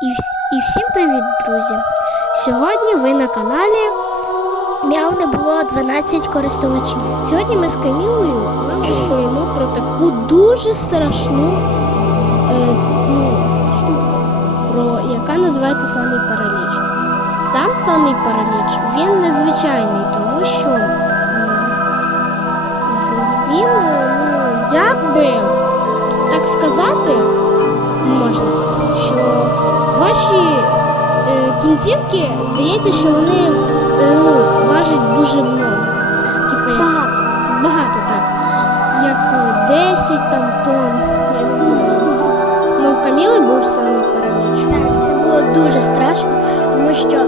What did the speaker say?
І, і всім привіт, друзі! Сьогодні ви на каналі Мяу не було 12 користувачів. Сьогодні ми з Камілою вам розповімо про таку дуже страшну е, ну, штуку, про яка називається сонний параліч. Сам сонний параліч він незвичайний, тому що він, е, кінцівки, здається, що вони е, ну, важать дуже много. Типу, як Багато. Багато так. Як е, 10 там тонн, я не знаю. Ну в Каміли був сонний параліч. Так, це було дуже страшно, тому що